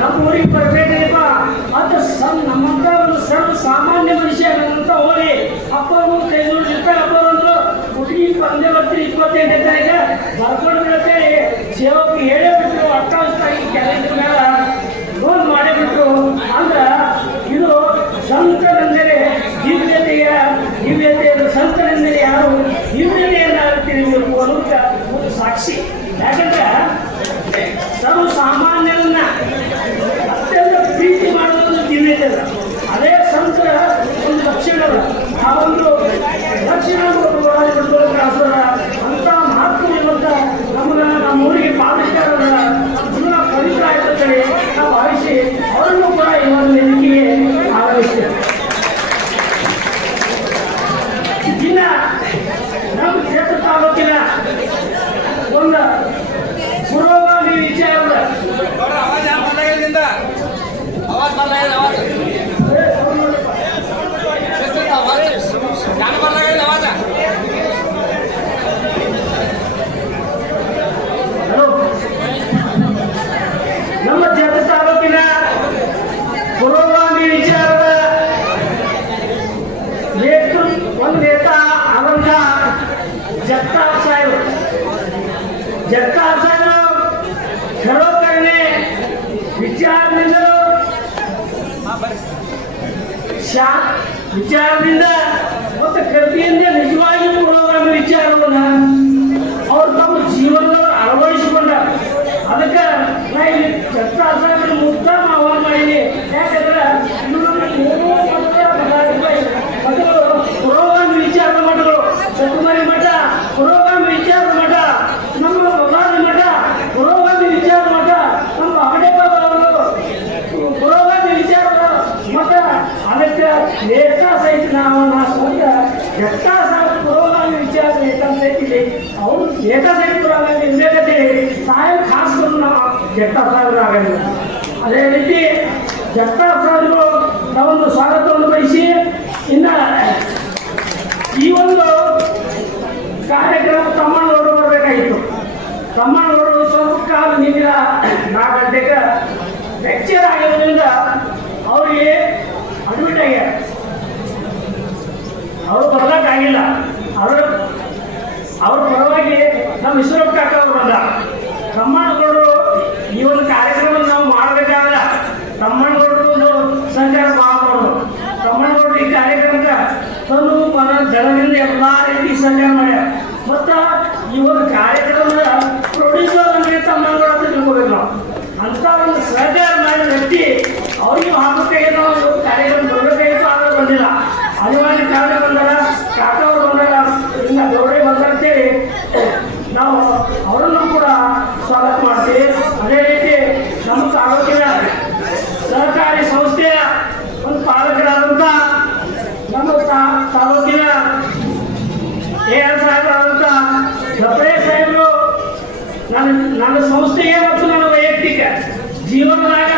ನಮ್ಮೂರಿಗೆ ಬರ್ಬೇಕಪ್ಪ ಅಂತ ನಮ್ಮಂತ ಒಂದು ಸಣ್ಣ ಸಾಮಾನ್ಯ ಮನುಷ್ಯ ಅಂತ ಹೋಗಿ ಅಪ್ಪರು ಕೈ ಜೋಡಿಸಿರ್ತಾರೆ. ಅಪ್ಪರು ಹುಡುಗಿ ಬಂದೇ ಬರ್ತೀರಿ 28ನೇ ತಾರೀಕ ಬರ್ಕೊಂಡು ಬಿಡುತ್ತೆ ಸೇವಕ್ಕೆ ಹೇಳೇ ಬಿಟ್ಟರು ಅಟ್ಟಾಗಿ ಕ್ಯಾಲೆಂಡರ್ ಮೇಲೆ ಲೋನ್ ಮಾಡೇ ಬಿಟ್ರು. ಅಂದ್ರೆ ಇದು ಸಂತರೆಂದರೆ ದಿವ್ಯತೆ ಸಂತರೆಂದರೆ ಯಾರು ದಿವ್ಯತೆಯನ್ನಾಗುತ್ತೀರಿ ನೀವು ಒಂದು ಸಾಕ್ಷಿ. ಯಾಕಂದ್ರೆ ಸರ್ವ ಸಾಮಾನ್ಯರನ್ನ ಅತ್ಯಂತ ಪ್ರೀತಿ ಮಾಡುವುದು ದಿವ್ಯತೆ ಅಲ್ಲ. ಅದೇ ಸಂತರ ಒಂದು ಲಕ್ಷಣ ಆ ಒಂದು ಲಕ್ಷಣ ಅಂತ ಮಹಾತ್ಮವಂತ ನಮ್ಮ ಊರಿಗೆ ಪಾದಚಾರದ ಜೀವನ ಪವಿತ್ರ ಆಯ್ತಂತೇಳಿ ನಾವು ಭಾವಿಸಿ ಅವರನ್ನು ಕೂಡ ಈ ಒಂದು ವೇದಿಕೆಗೆ ಆಗಮಿಸ್ತೇವೆ. ಇನ್ನ ನಮ್ಮ ಕ್ಷೇತ್ರ ತಾಲೂಕಿನ ಒಂದು ಪುರೋಗಾಮಿ ವಿಚಾರದ ನಮ್ಮ ಕ್ಷೇತ್ರ ತಾಲೂಕಿನ ಪುರೋಗಾಮಿ ವಿಚಾರದ ಒಂದು ನೇತಾ ಆದಂತ ಜಗತಾಪ್ ಸಾಹೇಬ್ ಖರೋಖರನೇ ವಿಚಾರದಿಂದಲೂ ವಿಚಾರದಿಂದ ಮತ್ತು ಕೃತಿಯಿಂದ ನಿಜವಾಗಿಯೂ ಪುರೋಗಾಮಿ ವಿಚಾರವನ್ನು ಅವರು ತಮ್ಮ ಜೀವನದಲ್ಲಿ ಅಳವಡಿಸಿಕೊಂಡ. ಅದಕ್ಕೆ ನಾ ಇಲ್ಲಿ ಜಗತಾಪ್ ಸಾಹೇಬ್ರ ಮುಕ್ತ ಆಹ್ವಾನ ಮಾಡೀನಿ. ಯಾಕಂದ್ರೆ ಮಠಗಳು ಪುರೋಗಾಮಿ ವಿಚಾರದ ಮಠಗಳು, ಸತ್ತುಮರಿ ಮಠ ಪುರೋಗಾಮಿ ವಿಚಾರದ ಮಠ, ನಮ್ಮ ಬಳ್ಳಾರಿ ಮಠ ಪುರೋಗಾಮಿ ವಿಚಾರದ ಮಠ, ನಮ್ಮ ಅಗಡೆಬಾಬರು ಪುರೋಗಾಮಿ ವಿಚಾರದ ಮಠ. ಅದಕ್ಕೆ ನೇತಾ ಸಹಿತ ನಾವು ಸ್ವಂತ ನೇತಾ ಸಾಹೇಬ್ ಪುರೋಗಾಮಿ ವಿಚಾರ ನೇತಾ ಸಹಿತಿದೆ. ಅವರು ನೇತಾ ಸಹಿತ ಪುರೋಗಾಮಿ ಇರಬೇಕಂತೆ ಸಾಹೇಬ್ ಖಾಸ್ ಬಂದು ನಾವು ಜಗತಾಪ್ ಸಾಹೇಬರು ಆಗಲಿಲ್ಲ. ಅದೇ ರೀತಿ ಜಗತಾಪ್ ಸಾಹೇಬರು ನಾವೊಂದು ಸ್ವಾಗತವನ್ನು ಬಯಸಿ ಇನ್ನ ಈ ಒಂದು ಕಾರ್ಯಕ್ರಮ ತಮ್ಮಣ್ಣವರು ಬರಬೇಕಾಗಿತ್ತು. ತಮ್ಮಣ್ಣವರು ಸ್ವಲ್ಪ ಕಾಲ ನಿನ್ನೆ 4 ಗಂಟೆಗೆ ಲೆಕ್ಚರ್ ಆಗಿರೋದ್ರಿಂದ ಅವರಿಗೆ ಅಡ್ಮಿಟ್ ಆಗ್ಯಾರ. ಅವರು ಬರ್ಲಿಕ್ಕಾಗಿಲ್ಲ. ಅವ್ರ ಪರವಾಗಿ ನಮ್ಮ ಈಶ್ವರಪ್ಪ ಕಾಕ ಅವರು ಬಂದ. ತಮ್ಮಣ್ಣಗೌಡರು ಈ ಒಂದು ಕಾರ್ಯಕ್ರಮ ನಾವು ಮಾಡಬೇಕಾದ್ರೆ ತಮ್ಮಣ್ಣಗೌಡರು ಸಂಚಾರ ಮಾಡೋದು. ತಮ್ಮಣ್ಣಗೌಡರು ಈ ಕಾರ್ಯಕ್ರಮಕ್ಕೆ ತನು ಮನ ಜನರಿಂದ ಎಲ್ಲ ರೀತಿ ಸಂಚಾರ ಮಾಡ್ಯಾರ. ಮತ್ತು ಈ ಒಂದು ಕಾರ್ಯಕ್ರಮದ ಪ್ರೊಡ್ಯೂಸರ್ ಅಂದರೆ ತಮ್ಮಣ್ಣಗೌಡ ಅಂತ ತಿಳ್ಕೋಬೇಕು ನಾವು. ಅಂತ ಒಂದು ಸಹಕಾರ ಮಾಡಿದ ವ್ಯಕ್ತಿ ಅವ್ರಿಗೆ ಹಾಕಬೇಕಾಗಿ ನಾವು ಕಾರ್ಯಕ್ರಮ ಬರಬೇಕಾಗಿತ್ತು, ಆದರೆ ಬಂದಿಲ್ಲ. ಅನಿವಾರ್ಯ ಕಾರಣ ಬಂದಾಗ ಕಾಕ ಅವರು ಬಂದಾಗ ಇನ್ನು ಗೌಡೆ ಬಂದಂತೇಳಿ ನಾವು ಅವರನ್ನು ಕೂಡ ಸ್ವಾಗತ ಮಾಡ್ತೀವಿ. ಅದೇ ರೀತಿ ನಮ್ಮ ತಾಲೂಕಿನ ಸಹಕಾರಿ ಸಂಸ್ಥೆಯ ಒಂದು ಪಾಲಕರಾದಂಥ ನಮ್ಮ ತಾಲೂಕಿನ AR ಸಾಹೇಬರಾದಂಥ ಲಪಡೆ ಸಾಹೇಬರು ನನ್ನ ಸಂಸ್ಥೆಗೆ ಮತ್ತು ನನ್ನ ವೈಯಕ್ತಿಕ ಜೀವನದಾಗ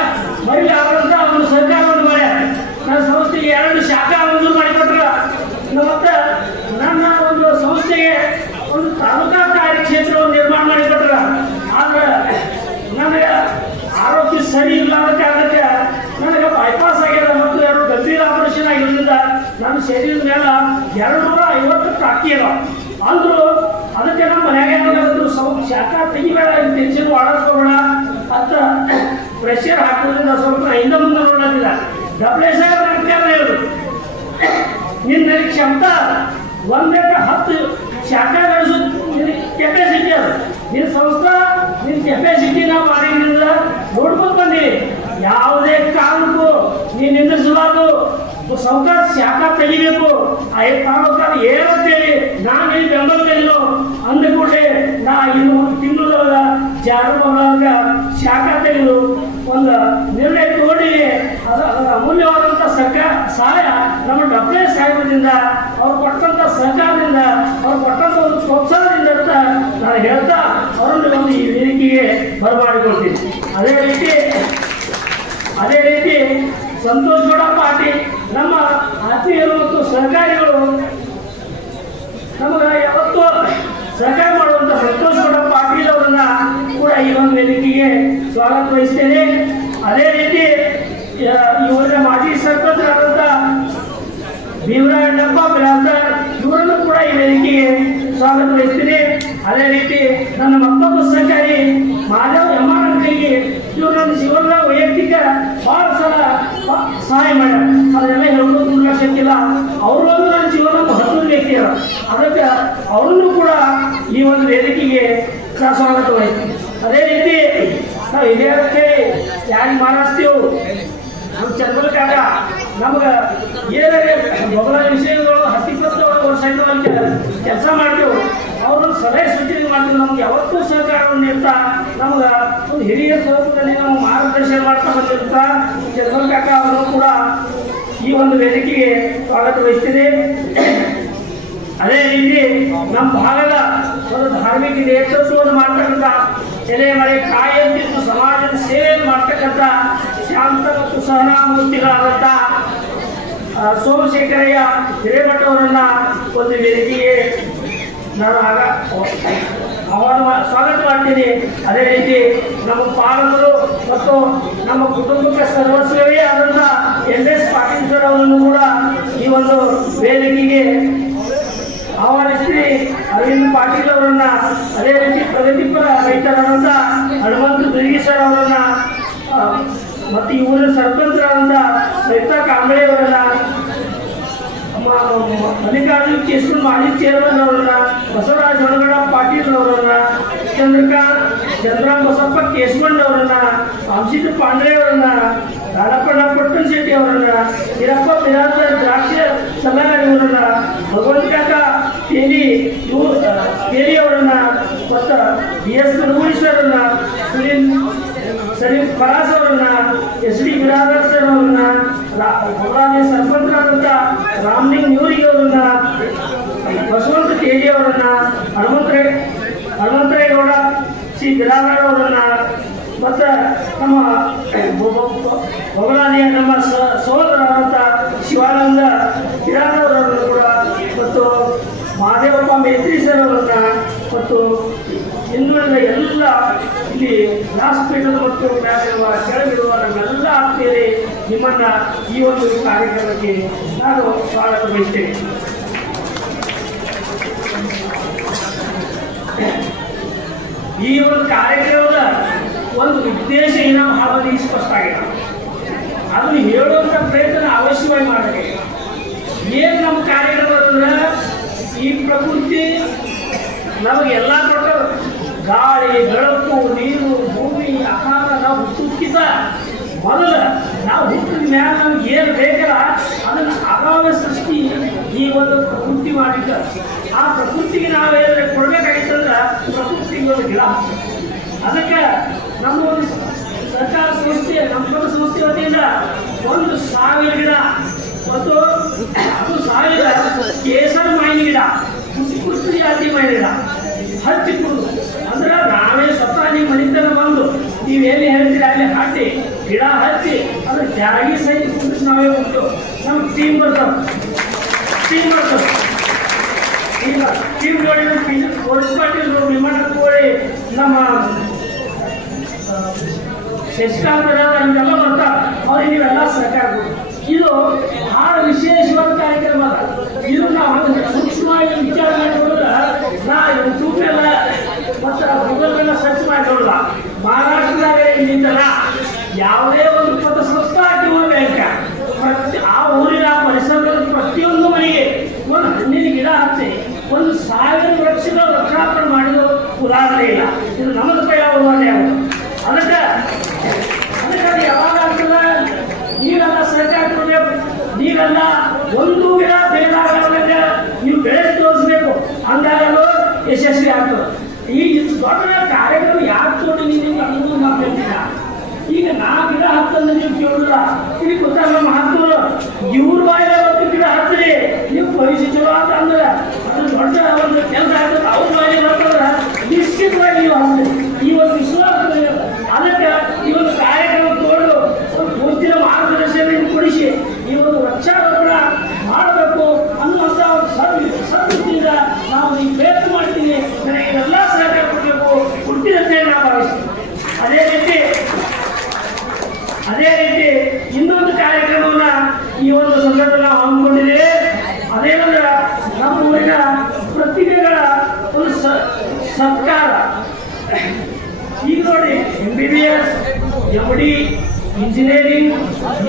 ಮರಿಗೆ ಆದಂಥ ಒಂದು ಸಹಕಾರವನ್ನು ಮಾಡ್ಯಾರ. ನನ್ನ ಸಂಸ್ಥೆಗೆ 2 ಶಾಖಾ ಮಂಜೂರು ಮಾಡಿಕೊಟ್ರ. ಮತ್ತು ನನ್ನ ಒಂದು ಸಂಸ್ಥೆಗೆ ಒಂದು ತಾಲೂಕಾ ಕಾರ್ಯಕ್ಷೇತ್ರವನ್ನು ನಿರ್ಮಾಣ ಮಾಡಿಕೊಟ್ರ. ಆದ್ರೆ ನನಗೆ ಆರೋಗ್ಯ ಸರಿ ಇಲ್ಲ ಅನ್ನೋ ಕಾರಣಕ್ಕೆ ನನಗೆ ಬೈಪಾಸ್ ಆಗ್ಯದ ಮತ್ತು 2 ಗಂಭೀರ ಆಪರೇಷನ್ ಆಗಿರೋದ್ರಿಂದ ನನ್ನ ಶರೀರದ ಮೇಲೆ 250 ಟಾಕಿ ಅದಾವ. ಅಂದ್ರು ಅದಕ್ಕೆ ನಮ್ಮ ಮನೆಯಾಗ ಸ್ವಲ್ಪ ಶಾಖ ತೆಗಿಬೇಡ, ಟೆನ್ಷನ್ ಆಡಿಸ್ಕೋಬೇಡ ಅಂತ ಪ್ರೆಷರ್ ಹಾಕೋದ್ರಿಂದ ಸ್ವಲ್ಪ ಹಿಂದೆ ಮುಂದೆ ನೋಡೋದಿಲ್ಲ. ಡಬ್ಲ್ಯೂ ಸಾಹೇಬ್ ಹೇಳಿದ್ರು, ನಿನ್ನ ಕ್ಷಮತಾ 110 ಶಾಖ ಬೆಳೆಸೋ ಕೆಪಾಸಿಟಿ ಅದು. ನಿನ್ನ ಸಂಸ್ಥಾ ನಿನ್ನ ಕೆಪಾಸಿಟಿ ನಾವು ಮಾಡಿದ್ರಿಂದ ನೋಡ್ಕೊಂಡು ಬಂದಿ. ಯಾವುದೇ ಕಾರಣಕ್ಕೂ ನೀನು ನಿಂದಿಸಬಾರ್ದು. ಸೌಕರ್ಯ ಶಾಖ ತೆಗಿಬೇಕು. ತಾಲೂಕಾದ ಏನಂತೇಳಿ ನಾನು ಇಲ್ಲಿ ಬೆಂಬಲಿಲ್ಲ ಅಂದ ಕೂಡಲೇ ನಾ ಇನ್ನು 1 ತಿಂಗಳೊಳಗ ಜಾಗರೂಕ ಶಾಖ ತೆಗೆದು ಒಂದು ನಿರ್ಣಯ ತಗೊಂಡು ಅದರ ಅಮೂಲ್ಯವಾದಂಥ ಸಹಾಯ ನಮ್ಮ ಡಬ್ಲ್ಯೂ ಸಾಹೇಬರಿಂದ ಅವ್ರು ಕೊಟ್ಟಂಥ ಸಹಕಾರದಿಂದ ಅವ್ರು ಕೊಟ್ಟಂಥ ಒಂದು ಪ್ರೋತ್ಸಾಹದಿಂದ ಅಂತ ನಾನು ಹೇಳ್ತಾ ಅವರನ್ನು ಒಂದು ಈ ವೇದಿಕೆಗೆ ಬರಮಾಡಿಕೊಳ್ತೀನಿ. ಅದೇ ರೀತಿ ಸಂತೋಷ್ ಗೌಡ ಪಾಟೀಲ್ ನಮ್ಮ ಆತ್ಮೀಯರು ಮತ್ತು ಸಹಕಾರಿಗಳು ನಮಗೆ ಸಹಕಾರ ಮಾಡುವಂತ ಸಂತೋಷ್ ಗೌಡ ಪಾಟೀಲ್ ಅವರನ್ನ ಕೂಡ ಈ ಒಂದು ವೇದಿಕೆಗೆ ಸ್ವಾಗತ ವಹಿಸ್ತೇನೆ. ಅದೇ ರೀತಿ ಈ ಊರಿನ ಮಾಜಿ ಸರ್ಪಂಚರಾದಂತ ಭೀಮರಾಯಣ್ಣಪ್ಪ ಬಿರಾದರ್ ಇವರನ್ನು ಕೂಡ ಈ ವೇದಿಕೆಗೆ ಸ್ವಾಗತ ವಹಿಸ್ತೀನಿ. ಅದೇ ರೀತಿ ನನ್ನ ಮತ್ತೊಬ್ಬ ಸಹಕಾರಿ ಮಾಧವ್ ಎಮ್ಮಾರಕೈಗೆ ಇವರು ನನ್ನ ಜೀವನದ ವೈಯಕ್ತಿಕ ಬಹಳ ಸಲ ಸಹಾಯ ಮಾಡ್ಯಾರ. ಅದೆಲ್ಲ ಹೇಳೋದು ನಿರ್ಲಕ್ಷ್ಯಕ್ಕಿಲ್ಲ. ಅವರು ಒಂದು ನನ್ನ ಜೀವನ ಮಹತ್ವದ ವ್ಯಕ್ತಿ ಅದ. ಅದಕ್ಕೆ ಅವರನ್ನು ಕೂಡ ಈ ಒಂದು ವೇದಿಕೆಗೆ ಸ್ವಾಗತ ವಹಿಸ್ತೀನಿ. ಅದೇ ರೀತಿ ನಾವು ಹಿರಿಯರಕ್ಕೆ ಯಾಕೆ ಮಾತಾಡ್ತೀವಿ ನಮ್ಮ ಚಂದ್ರಕಾಗ ನಮ್ಗೆ ಏನಾದ್ರೆ ಮೊದಲ ವಿಷಯಗಳು 10-20 ವರ್ಷ ಕೆಲಸ ಮಾಡ್ತೇವೆ. ಅವ್ರನ್ನ ಸಲಹೆ ಸೂಚನೆ ಮಾಡ್ತೀವಿ. ನಮ್ಗೆ ಯಾವತ್ತೂ ಸಹಕಾರವನ್ನು ನೀಡ್ತಾ ನಮ್ಗೆ ಒಂದು ಹಿರಿಯ ಸ್ವರೂಪದಲ್ಲಿ ನಾವು ಮಾರ್ಗದರ್ಶನ ಮಾಡ್ತಾ ಬಂದಿರ್ತಾ ಚಂದ್ರಕಾಕ ಅವರು ಕೂಡ ಈ ಒಂದು ವೇದಿಕೆಗೆ ಸ್ವಾಗತ ವಹಿಸ್ತೀನಿ. ಅದೇ ರೀತಿ ನಮ್ಮ ಭಾಗದ ಒಂದು ಧಾರ್ಮಿಕ ನೇತೃತ್ವವನ್ನು ಮಾಡ್ತಕ್ಕಂಥ ಎಲೆಮರೆ ಕಾಯಂತಿದ್ದು ಸಮಾಜದ ಸೇವೆಯನ್ನು ಮಾಡ್ತಕ್ಕಂಥ ಶಾಂತ ಮತ್ತು ಸಹನಾಮೂರ್ತಿಗಳಾದಂಥ ಸೋಮಶೇಖರಯ್ಯ ಹಿರೇಮಠ ಅವರನ್ನ ಒಂದು ವೇದಿಕೆಗೆ ನಾನು ಸ್ವಾಗತ ಮಾಡ್ತೀನಿ. ಅದೇ ರೀತಿ ನಮ್ಮ ಪಾಲಕರು ಮತ್ತು ನಮ್ಮ ಕುಟುಂಬಕ್ಕೆ ಸರ್ವಸ್ವವೇ ಆದಂಥ NS ಪಾಟೀಲ್ ಸರ್ ಅವರನ್ನು ಕೂಡ ಈ ಒಂದು ವೇದಿಕೆಗೆ ಆಹ್ವಾನಿಸ್ತೀನಿ. ಅರವಿಂದ್ ಪಾಟೀಲ್ ಅವರನ್ನ, ಅದೇ ರೀತಿ ಪ್ರಗತಿಪರ ರೈತರಾದಂಥ ಹನುಮಂತ ಬಿರ್ಗಿ ಸರ್ ಅವರನ್ನ ಮತ್ತು ಈ ಊರಿನ ಸರ್ಪಂಚರಾದಂಥ ಸವಿತಾ ಕಾಂಬಳೆ ಅವರನ್ನ, ಮಲ್ಲಿಕಾರ್ಜುನ್ ಕೇಶವನ್ ಮಾಜಿ ಚೇರ್ಮನ್ ಅವರನ್ನ, ಬಸವರಾಜ ಹೊಣಗಡ ಪಾಟೀಲ್ ಅವರನ್ನ, ಚಂದ್ರಾಮ್ ಬಸಪ್ಪ ಕೇಶವನ್ ಅವರನ್ನ, ಅಂಶಿತ ಪಾಂಡ್ರೆ ಅವರನ್ನ, ರಾಣಪ್ಪಣ್ಣ ಪಟ್ಟಣ ಶೆಟ್ಟಿ ಅವರನ್ನ, ಹಿರಪ್ಪ ಬಿರಾದರ್ ದ್ರಾಕ್ಷ ಸಲಗಾರಿ ಅವರನ್ನ, ಭಗವಂತ ಕಾಕ ತೇಲಿ ಅವರನ್ನ, ಮತ್ತು DS ನೂರೀಶ್ವರ್ ಅವರನ್ನ, ಸಲೀಂ ಫರಾಸ್ ಅವರನ್ನ, SD ಬಿರಾದರ್ ಸರ್ ಅವರನ್ನ, ಹೊರಾನೆ ಸರ್ಪಂಚರಾದಂಥ ರಾಮಲಿಂಗ್ ನ್ಯೂರಿಗೆ ಅವರನ್ನ, ಬಸವಂತ ತೇಲಿ ಅವರನ್ನ, ಹನುಮಂತರೇಗೌಡ ಸಿ ಬಿರಾದರ್ ಅವರನ್ನ, ಮತ್ತು ನಮ್ಮ ಬೊಗಲಾನಿಯ ನಮ್ಮ ಸಹೋದರರಾದಂಥ ಶಿವಾನಂದ ಬಿರಾದರ್ ಅವರನ್ನು ಕೂಡ, ಮತ್ತು ಮಹಾದೇವಪ್ಪ ಮೇತ್ರಿ ಸರ್ ಅವರನ್ನ, ಮತ್ತು ಹಿಂದುಳಿದ ಎಲ್ಲ ಇಲ್ಲಿ ದಾಸಪೀಠದ ಮತ್ತು ಕೆಳಗಿರುವ ನಮ್ಮೆಲ್ಲ ಆತ್ಮೀಯರೇ ನಿಮ್ಮನ್ನ ಈ ಒಂದು ಕಾರ್ಯಕ್ರಮಕ್ಕೆ ನಾನು ಸ್ವಾಗತ ಬಯಸ್ತೇನೆ. ಈ ಒಂದು ಕಾರ್ಯಕ್ರಮದ ಒಂದು ಉದ್ದೇಶ ಏನೋ ಭಾವನೆ ಸ್ಪಷ್ಟ ಆಗಿದೆ. ಅದನ್ನು ಹೇಳುವಂಥ ಪ್ರಯತ್ನ ಅವಶ್ಯವಾಗಿ ಮಾಡಬೇಕು. ಏನು ನಮ್ಮ ಕಾರ್ಯಕ್ರಮ ಅಂದ್ರೆ ಈ ಪ್ರಕೃತಿ ನಮಗೆಲ್ಲ ಕೊಟ್ಟ ಗಾಳಿ, ಬೆಳಕು, ನೀರು, ಭೂಮಿ, ಆಹಾರ ನಾವು ಹುಟ್ಟುಕ್ಕಿಂತ ಮೊದಲು ನಾವು ಹುಟ್ಟಿದ ಮ್ಯಾಲ ನಮ್ಗೆ ಏನು ಬೇಕಲ್ಲ ಅದನ್ನು ಅಗಾಧ ಸೃಷ್ಟಿ ಈ ಒಂದು ಪ್ರಕೃತಿ ಮಾಡಿದ್ದ. ಆ ಪ್ರಕೃತಿಗೆ ನಾವೇನಾದ್ರೆ ಕೊಡಬೇಕಾಗಿತ್ತಂದ್ರೆ ಪ್ರಕೃತಿಗೆ ಒಂದು ಗಿಡ. ಅದಕ್ಕೆ ನಮ್ಮ ಒಂದು ಸರ್ಕಾರ ಸಂಸ್ಥೆ, ನಮ್ಮ ಸಂಸ್ಥೆ ವತಿಯಿಂದ 1,000 ಗಿಡ ಮತ್ತು 10,000 ಕೇಸರ ಮಾವಿನ ಗಿಡ, ಕುಷ್ಟಿ ಜಾತಿ ಮಾವಿನ ಗಿಡ ಹಚ್ಚಿ ಕೊಡುದು. ಅಂದ್ರೆ ನಾವೇ ಸ್ವತಃ ನಿಮ್ಮ ಮನೆತನ ಬಂದು ನೀವೇನು ಹೇಳ್ತೀರ ಅಲ್ಲಿ ಹಾಕಿ ಗಿಡ ಹಚ್ಚಿ ಅದ್ರ ಜಾಗಿ ಸಹಿತ ಕುಂದಿಸಿ ನಾವೇ ಬಂದು ನಮ್ಮ ಟೀಮ್ ಬರ್ತಾವೆ. ಈಗ ಟೀಮ್ ನೋಡಿ ಪಾಟೀಲ್ ವಿಮಾನ ಕೋಳಿ ನಮ್ಮ ಶಶಿಕಾಂತ್ ನಮಗೆಲ್ಲ ಬರ್ತಾರೆ. ಅವ್ರಿಗೆ ನೀವೆಲ್ಲ ಸಹಕಾರ. ಇದು ಬಹಳ ವಿಶೇಷವಾದ ಕಾರ್ಯಕ್ರಮ ಅದ. ಇದು ನಾವು ಸೂಕ್ಷ್ಮವಾಗಿ ವಿಚಾರ ಮಾಡಿ ನೋಡಿದ್ರೆ ನಾ ಯೂಟ್ಯೂಬ್ ಎಲ್ಲ ಮತ್ತು ಗೂಗಲ್ ಎಲ್ಲ ಸರ್ಚ್ ಮಾಡಿ ನೋಡಲ್ಲ. ಮಹಾರಾಷ್ಟ್ರದಾಗ ಇಲ್ಲಿಂದಲ್ಲ ಯಾವುದೇ ಒಂದು ಪಥಸಂಸ್ಥಾ ಅಥವಾ ಬ್ಯಾಂಕ್ ಆ ಊರಿನ ಪರಿಸರದ ಪ್ರತಿಯೊಂದು ಮನೆಗೆ ಒಂದು ಹಣ್ಣಿನ ಗಿಡ ಹಚ್ಚಿ 1,000 ವೃಕ್ಷಗಳ ವೃಕ್ಷಾರೋಪಣ ಮಾಡಿದ ಉದಾಹರಣೆ ಇಲ್ಲ. ಇದು ನಮ್ಮದು ಕೈ ಉದಾಹರಣೆ ಆಗುತ್ತೆ. ಅದಕ್ಕೆ ಅದು ಯಾವಾಗ ಆಗ್ತದೆ, ನೀವೆಲ್ಲ ಸಹಕಾರ ಕೊಡಬೇಕು. ನೀವೆಲ್ಲ ಒಂದು ಗಿಡ ಬೇಡಾಗ ನೀವು ಬೆಳೆಸಿ ತೋರಿಸ್ಬೇಕು. ಹಂಗಾಗಲು ಯಶಸ್ವಿ ಆಗ್ತದೆ. ಈ ದೊಡ್ಡ ಕಾರ್ಯಕ್ರಮ ಯಾಕೆ ತೋಡಿ ನೀವು ಅನ್ನೋದು ಮಾತಾಡ್ತೀರ. ಈಗ ನಾ ಗಿಡ ಹತ್ತಂದ್ರೆ ನೀವು ಕೇಳಿಲ್ಲ. ಇಲ್ಲಿ ಗೊತ್ತಾಗ ಮಹಾತ್ಮರು ಇವ್ರ ಬಾಯಿಗೆ ಒಂದು ಗಿಡ ಹತ್ತಿರಿ ನೀವು ಭವಿಷ್ಯ ಚಲೋ ಅಂತ ಅಂದ್ರೆ ಅದು ದೊಡ್ಡ ಒಂದು ಕೆಲಸ ಆಗ್ತದೆ. ಅವ್ರ ಬಾಯಿಗೆ ಬರ್ತಂದ್ರೆ ನಿಶ್ಚಿತವಾಗಿ ನೀವು ಹತ್ತಿರಿ. ಈ ಒಂದು ವಿಶ್ವಾಸ ಅದಕ್ಕೆ ಈ ಒಂದು ಕಾರ್ಯಕ್ರಮ ತೋಡು ಒಂದು ಪೂರ್ತಿನ ಮಾರ್ಗದರ್ಶನ ಕೊಡಿಸಿ ಈ ಒಂದು ವೃಕ್ಷಾರೋಪಣ ಮಾಡಬೇಕು ಅನ್ನುವಂಥ ಒಂದು ಸದ್ಬುದ್ಧಿಯಿಂದ ನಾವು ಈ ಪ್ರಯತ್ನ ಮಾಡ್ತೀನಿ. ಪ್ರತಿಭೆಗಳ ಒಂದು ಸರ್ಕಾರ. ಈಗ ನೋಡಿ MBBS, MD, ಇಂಜಿನಿಯರಿಂಗ್,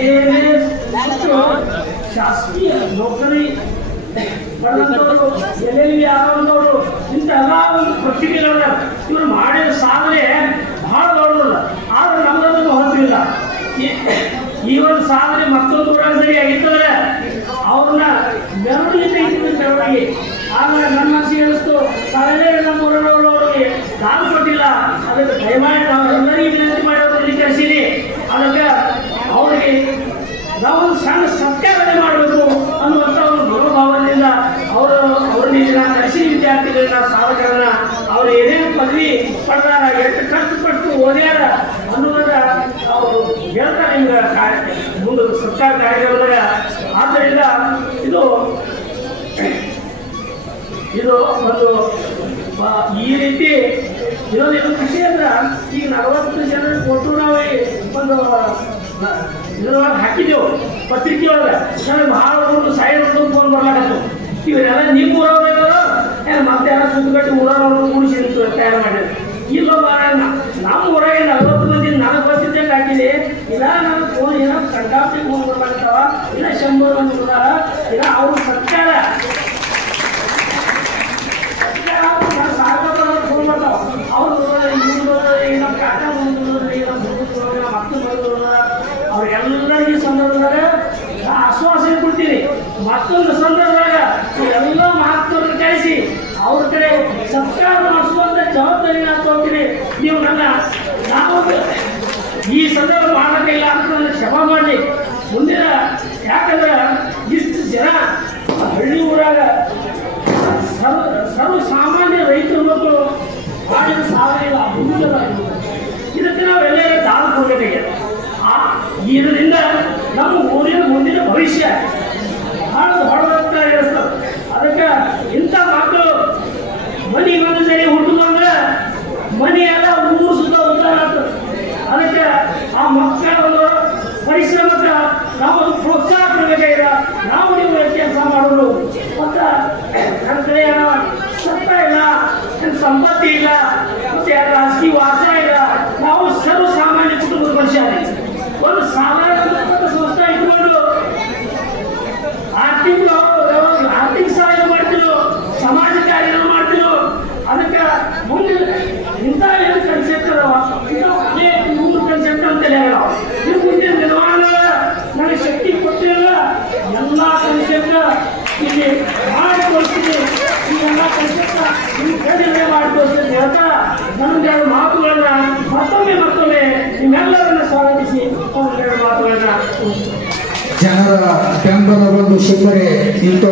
ALS ಮತ್ತು ಶಾಸಕೀಯ ನೌಕರಿ ಪಡೆದಂಥವ್ರು, LLB ಆಗುವಂಥವ್ರು, ಇಂಥ ಎಲ್ಲ ಒಂದು ಪ್ರತಿಭೆಗಳನ್ನ ಇವರು ಮಾಡಿದ ಸಾಧನೆ ಬಹಳ ದೊಡ್ಡದಲ್ಲ. ಆದ್ರೆ ನಮ್ಮದನ್ನು ಹೊರತಿಲ್ಲ. ಈ ಒಂದು ಸಾಧನೆ ಮತ್ತೊಂದು ಊರಾಗ ಸರಿ ಆಗಿತ್ತಂದ್ರೆ ಅವ್ರನ್ನ ಮೆರವಣಿಗೆ ಮೆರವಣಿಗೆ ಆದ್ರೆ ನನ್ನ ಮನಸ್ಸಿಗೆ ಅನಿಸ್ತು, ತಾವೆಲ್ಲೇ ನಮ್ಮ ಊರವರು ಅವ್ರಿಗೆ ಕಾಲು ಕೊಟ್ಟಿಲ್ಲ. ಅದಕ್ಕೆ ದಯಮಾಡಿ ನಾವು ಎಲ್ಲರಿಗೂ ವಿನಂತಿ ಮಾಡೋದ್ರಲ್ಲಿ ಕರೆಸಿರಿ. ಅದಕ್ಕೆ ಅವರಿಗೆ ನಾವೊಂದು ಸಣ್ಣ ಸತ್ಕಾರನೆ ಮಾಡಬೇಕು ಅನ್ನುವಂಥ ಒಂದು ಮನೋಭಾವನೆಯಿಂದ ಅವ್ರನ್ನ ಕೃಷಿ ವಿದ್ಯಾರ್ಥಿಗಳನ್ನ ಸಾಧಕರನ್ನ ಅವ್ರು ಏನೇನು ಪದವಿ ಪಡೆದಾರ, ಎಷ್ಟು ಕಷ್ಟಪಟ್ಟು ಓದ್ಯಾರ ಅನ್ನೋದನ್ನ ಅವರು ಹೇಳ್ತಾರೆ ನಿಮ್ಗೆ ಮುಂದೆ ಸರ್ಕಾರ ಕಾರ್ಯಕ್ರಮದಾಗ. ಆದ್ದರಿಂದ ಇದು ಒಂದು ಈ ರೀತಿ ಇರೋದೇನು ಖುಷಿ ಅಂದ್ರೆ ಈಗ 40 ಜನ ಕೊಟ್ಟು ನಾವು ಒಂದು ಇದ್ರೊಳಗೆ ಹಾಕಿದೆವು ಪತ್ರಿಕೆ ಒಳಗೆ. ನನಗೆ ಬಹಳ ಒಂದು ಸೈಡ್ ಒಂದು ಫೋನ್ ಬರ್ಲಾಕತ್ತು, ಇವರೆಲ್ಲ ನಿಮ್ಮ ಊರವ್ರು ಇದ್ದಾರೋ ಮತ್ತೆ ಎಲ್ಲ ಸುತ್ತಗಟ್ಟಿ ಊರವ್ರು ಕೂಡಿಸಿ ತಯಾರು ಮಾಡಿದ್ರು. ಇಲ್ಲ ನಮ್ಮ ಊರಾಗ 40 ಮಂದಿ ನನಗೆ ಗೊತ್ತಿದ್ದಂಗೆ ಹಾಕಿದೆ. ಇಲ್ಲ ನನಗೆ ಫೋನ್ ಏನೋ ಕಂಡಾಪಟ್ಟಿ ಫೋನ್ ಬರ್ಲಾಗ್ತಾವ, ಇಲ್ಲ 100 ಮಂದಿ ಬರ್ತಾರ, ಇಲ್ಲ ಅವ್ರ ಸರ್ಕಾರ ಫೋನ್ ಬರ್ತಾವ. ಅವ್ರು ನಮ್ಮ ಕಾಕ ಬಂದ್ರಿ, ನಮ್ಮ ಮಕ್ಕಳು ಬಂದ್ರು, ಅವ್ರೆಲ್ಲರಿಗೂ ಸಂದರ್ಭದಾಗ ಆಶ್ವಾಸನೆ ಕೊಡ್ತೀನಿ. ಮತ್ತೊಂದು ಸಂದರ್ಭದಾಗ ಎಲ್ಲ ಮಹತ್ವವನ್ನು ಕಳಿಸಿ ಅವ್ರ ಕಡೆ ಸರ್ಕಾರ ಮಾಡಿಸುವಂತ ಜವಾಬ್ದಾರಿ ನಾನು ತಗೋತೀನಿ. ನೀವು ನಾವು ಈ ಸಂದರ್ಭ ಮಾಡಕ್ಕಿಲ್ಲ ಅಂತ ನನ್ನ ಕ್ಷಮ ಮಾಡಿ ಮುಂದಿನ, ಯಾಕಂದ್ರೆ ಇಷ್ಟು ಜನ ಹಳ್ಳಿ ಊರಾಗ ಸರ್ವ ಸಾಮಾನ್ಯ ರೈತರು ಮಕ್ಕಳು ಮಾಡಿದ ಸಾಧನೆ ಇಲ್ಲ, ಅಭೂತದ. ಇದಕ್ಕೆ ನಾವೆಲ್ಲರೂ ದಾನ ಕೊಡಬೇಕಾಗಿದೆ. ಇದರಿಂದ ನಮ್ಮ ಊರಿನ ಮುಂದಿನ ಭವಿಷ್ಯ ಬಹಳ ಹೊಡೆದಂತ ಹೇಳ್ತಾರೆ. ಅದಕ್ಕೆ ಇಂಥ ಮಕ್ಕಳು ಮನೆಗೊಂದು ಸರಿ ಹುಟ್ಟುದಂದ್ರೆ ಮನೆ ಎಲ್ಲ ಊರು ಸುತ್ತ ಉದ್ದಾರ ಆಗ್ತದೆ. ಅದಕ್ಕೆ ಆ ಮಕ್ಕಳ ಒಂದು ಪರಿಶ್ರಮಕ್ಕೆ ನಾವು ಪ್ರೋತ್ಸಾಹ ಕೊಡಬೇಕಾಗಿದೆ. ನಾವು ನೀವು ಕೆಲಸ ಮಾಡೋದು ಮತ್ತು ನನ್ನ ಕಡೆ ಸತ್ತ ಇಲ್ಲ, ಸಂಪತ್ತಿ ಇಲ್ಲ, ಮತ್ತೆ ರಾಜಕೀಯ ವಾಸ ಇಲ್ಲ. ನಾವು ಸರ್ವ ಸಾಮಾನ್ಯ ಕುಟುಂಬದ ಮನುಷ್ಯ. ಒಂದು ಸಾಧಾರಣ ಸಂಸ್ಥೆ ಇಟ್ಕೊಂಡು ಆರ್ಥಿಕ ಸಹಾಯ ಮಾಡ್ತಿರೋ, ಸಮಾಜ ಕಾರ್ಯಗಳು ಮಾಡ್ತಿರೋ. ಅದಕ್ಕೆ ಮುಂದೆ ಇಂಥ ಏನು ಕನ್ಸೆಪ್ಟ್ ಅದಾವ, ಅನೇಕ 100 ಕನ್ಸೆಪ್ಟ್ ಅಂತೇಳಿ ಹೇಳೋ. ನೀವು ಮುಂದಿನ ನಿರ್ವಹಣೆ ನನಗೆ ಶಕ್ತಿ ಕೊಟ್ಟಿರಲ್ಲ, ಎಲ್ಲ ಕನ್ಸೆಪ್ಟ್ ಇಲ್ಲಿ ಮಾಡಿ ತೋರಿಸ್ತೀನಿ. ಈ ಎಲ್ಲ ಕನ್ಸೆಪ್ಟ್ ನೀವು ಕಡಿಮೆ ಮಾಡಿ ತೋರಿಸ್ತೀನಿ ಹೇಳ್ತಾ ನಮ್ಗೆ ಮಾತುಗಳನ್ನ ಮತ್ತೊಮ್ಮೆ ನಿಮ್ಮೆಲ್ಲರನ್ನ ಸ್ವಾಗತಿಸಿ ಮಾತುಗಳನ್ನ ಜನರ ಬೆಂಬಲ ಬಂದು ಸಿಕ್ಕರೆ ಇಂಥ